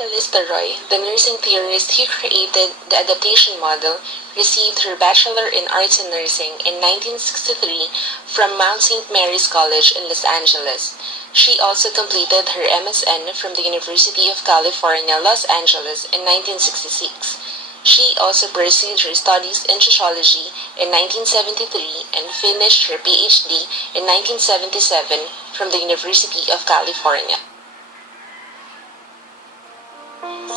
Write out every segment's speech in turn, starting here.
Callista Roy, the nursing theorist who created the adaptation model, received her Bachelor in Arts in Nursing in 1963 from Mount St. Mary's College in Los Angeles. She also completed her MSN from the University of California, Los Angeles in 1966. She also pursued her studies in sociology in 1973 and finished her PhD in 1977 from the University of California.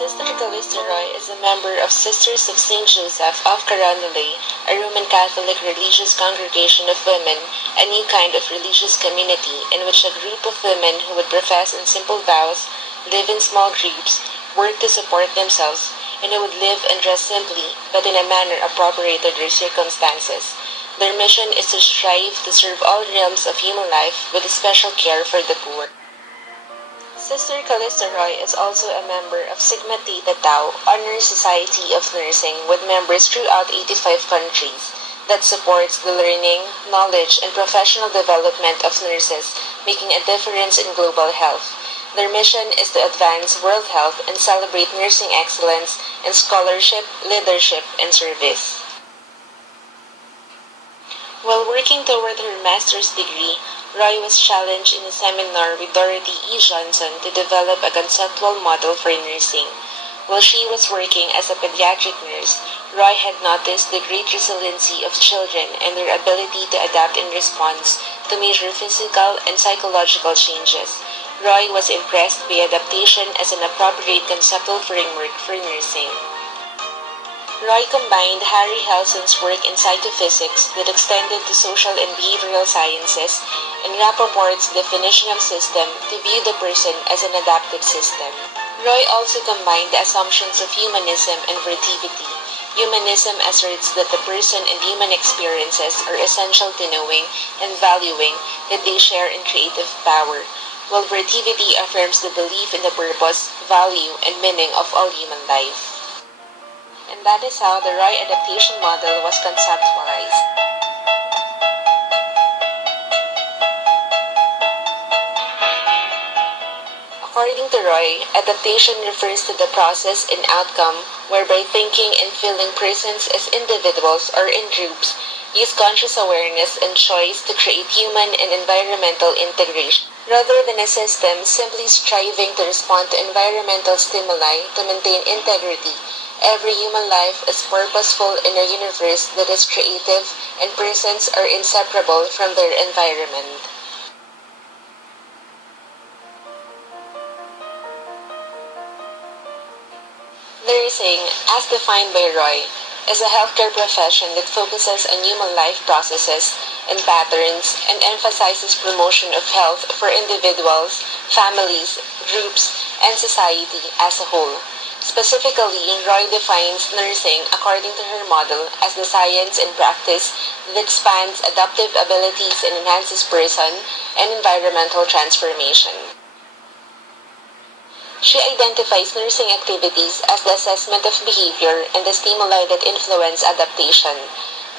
Sister Callista Roy is a member of Sisters of St. Joseph of Carondelet, a Roman Catholic religious congregation of women, a new kind of religious community in which a group of women who would profess in simple vows, live in small groups, work to support themselves, and who would live and dress simply, but in a manner appropriate to their circumstances. Their mission is to strive to serve all realms of human life with special care for the poor. Sister Callista Roy is also a member of Sigma Theta Tau Honor Society of Nursing with members throughout 85 countries that supports the learning, knowledge, and professional development of nurses, making a difference in global health. Their mission is to advance world health and celebrate nursing excellence in scholarship, leadership, and service. While working toward her master's degree, Roy was challenged in a seminar with Dorothy E. Johnson to develop a conceptual model for nursing. While she was working as a pediatric nurse, Roy had noticed the great resiliency of children and their ability to adapt in response to major physical and psychological changes. Roy was impressed by adaptation as an appropriate conceptual framework for nursing. Roy combined Harry Helson's work in psychophysics that extended to social and behavioral sciences and Rappaport's definition of system to view the person as an adaptive system. Roy also combined the assumptions of humanism and vertivity. Humanism asserts that the person and human experiences are essential to knowing and valuing that they share in creative power, while vertivity affirms the belief in the purpose, value, and meaning of all human life. And that is how the Roy adaptation model was conceptualized. According to Roy, adaptation refers to the process and outcome whereby thinking and feeling persons as individuals or in groups use conscious awareness and choice to create human and environmental integration, rather than a system simply striving to respond to environmental stimuli to maintain integrity. Every human life is purposeful in a universe that is creative, and persons are inseparable from their environment. Nursing, as defined by Roy, is a healthcare profession that focuses on human life processes and patterns and emphasizes promotion of health for individuals, families, groups, and society as a whole. Specifically, Roy defines nursing, according to her model, as the science and practice that spans adaptive abilities and enhances person and environmental transformation. She identifies nursing activities as the assessment of behavior and the stimuli that influence adaptation.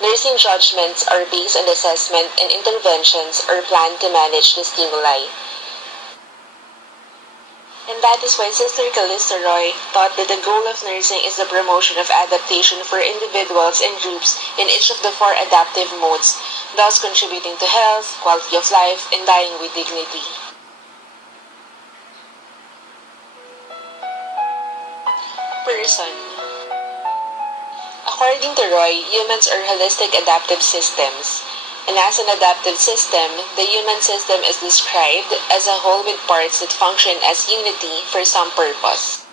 Nursing judgments are based on assessment and interventions are planned to manage the stimuli. And that is why Sister Callista Roy thought that the goal of nursing is the promotion of adaptation for individuals and groups in each of the 4 adaptive modes, thus contributing to health, quality of life, and dying with dignity. Person. According to Roy, humans are holistic adaptive systems. And as an adaptive system, the human system is described as a whole with parts that function as unity for some purpose.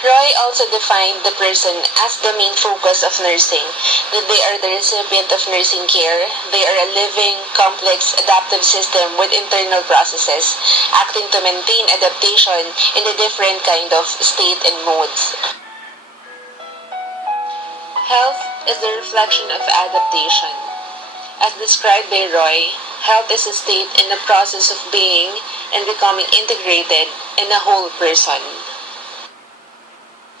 Roy also defined the person as the main focus of nursing, that they are the recipient of nursing care, they are a living, complex, adaptive system with internal processes, acting to maintain adaptation in the different kind of state and modes. Health is the reflection of adaptation. As described by Roy, health is a state in the process of being and becoming integrated in a whole person.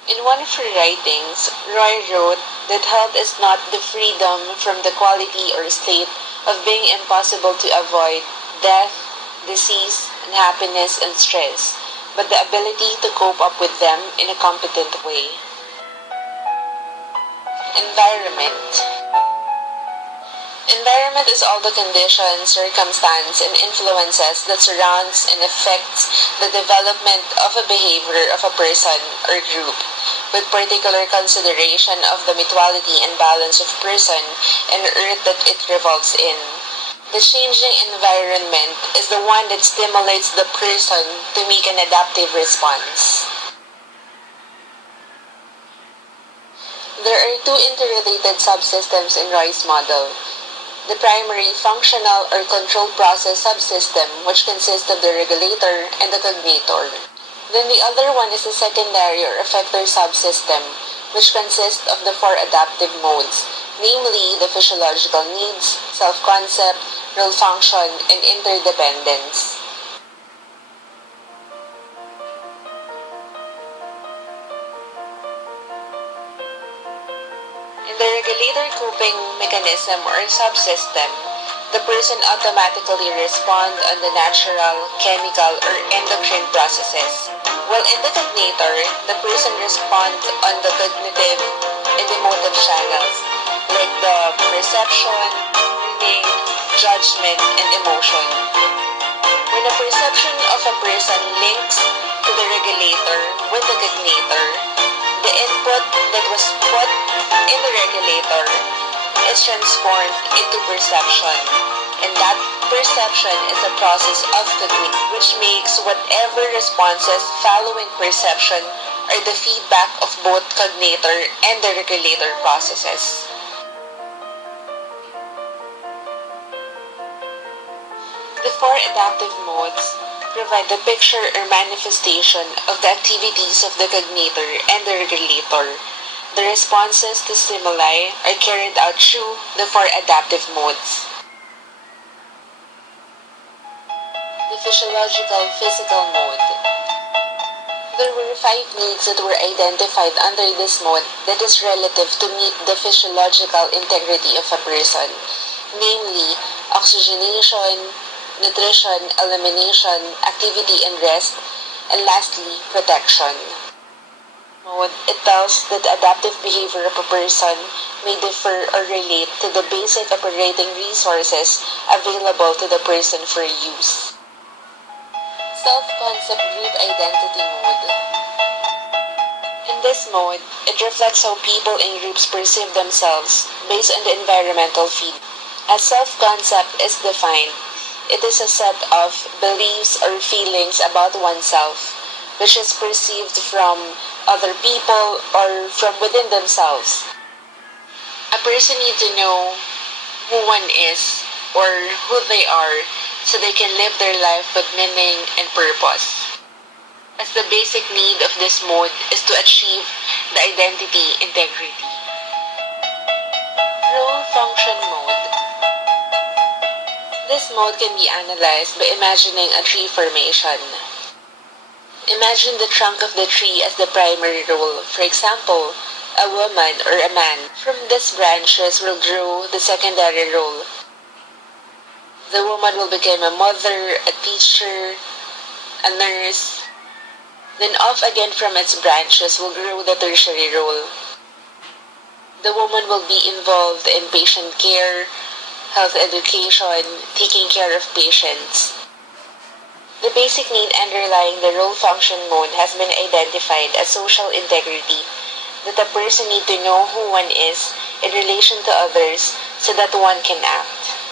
In one of her writings, Roy wrote that health is not the freedom from the quality or state of being impossible to avoid, death, disease, unhappiness, and stress, but the ability to cope up with them in a competent way. Environment. Environment is all the conditions, circumstance, and influences that surrounds and affects the development of a behavior of a person or group, with particular consideration of the mutuality and balance of person and earth that it revolves in. The changing environment is the one that stimulates the person to make an adaptive response. There are two interrelated subsystems in Roy's model. The primary functional or control process subsystem, which consists of the regulator and the cognator. Then the other one is the secondary or effector subsystem, which consists of the four adaptive modes, namely the physiological needs, self-concept, role function, and interdependence. In the regulator coping mechanism or subsystem, the person automatically responds on the natural, chemical, or endocrine processes, while in the cognator, the person responds on the cognitive and emotive channels, like the perception, learning, judgment, and emotion. When a perception of a person links to the regulator with the cognator, the input that was put in the regulator is transformed into perception, and that perception is a process of cognition, which makes whatever responses following perception are the feedback of both cognator and the regulator processes. The four adaptive modes provide the picture or manifestation of the activities of the cognator and the regulator. The responses to stimuli are carried out through the four adaptive modes. The physical mode. There were 5 needs that were identified under this mode that is relative to meet the physiological integrity of a person, namely oxygenation, nutrition, elimination, activity and rest, and lastly, protection. It tells that the adaptive behavior of a person may differ or relate to the basic operating resources available to the person for use. Self-concept group identity mode. In this mode, it reflects how people in groups perceive themselves based on the environmental feedback. As self-concept is defined, it is a set of beliefs or feelings about oneself, which is perceived from other people or from within themselves. A person needs to know who one is or who they are so they can live their life with meaning and purpose. As the basic need of this mode is to achieve the identity integrity. Role function mode. This mode can be analyzed by imagining a tree formation. Imagine the trunk of the tree as the primary role. For example, a woman or a man. From these branches will grow the secondary role. The woman will become a mother, a teacher, a nurse. Then off again from its branches will grow the tertiary role. The woman will be involved in patient care, health education, taking care of patients. The basic need underlying the role function mode has been identified as social integrity, that a person needs to know who one is in relation to others so that one can act.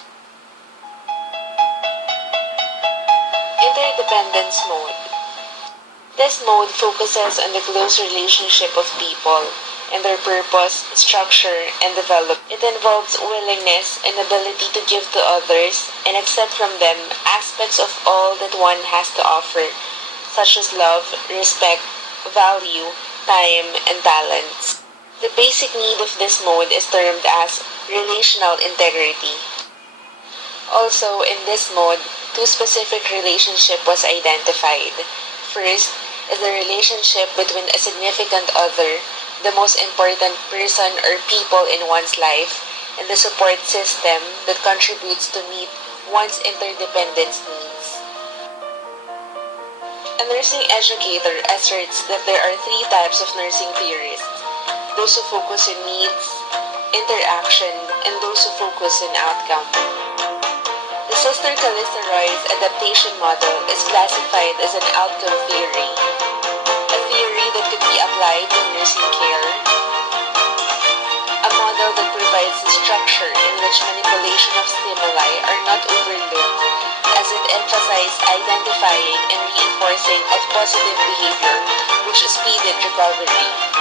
Interdependence mode. This mode focuses on the close relationship of people and their purpose, structure, and development. It involves willingness and ability to give to others and accept from them aspects of all that one has to offer, such as love, respect, value, time, and talents. The basic need of this mode is termed as relational integrity. Also, in this mode, 2 specific relationships was identified. First is the relationship between a significant other, the most important person or people in one's life, and the support system that contributes to meet one's interdependence needs. A nursing educator asserts that there are three types of nursing theorists: those who focus on needs, interaction, and those who focus on outcome. The Sister Callista Roy's adaptation model is classified as an outcome theory, a theory that could be applied in nursing care, a model that provides a structure in which manipulation of stimuli are not overlooked, as it emphasizes identifying and reinforcing of positive behavior, which speeded recovery.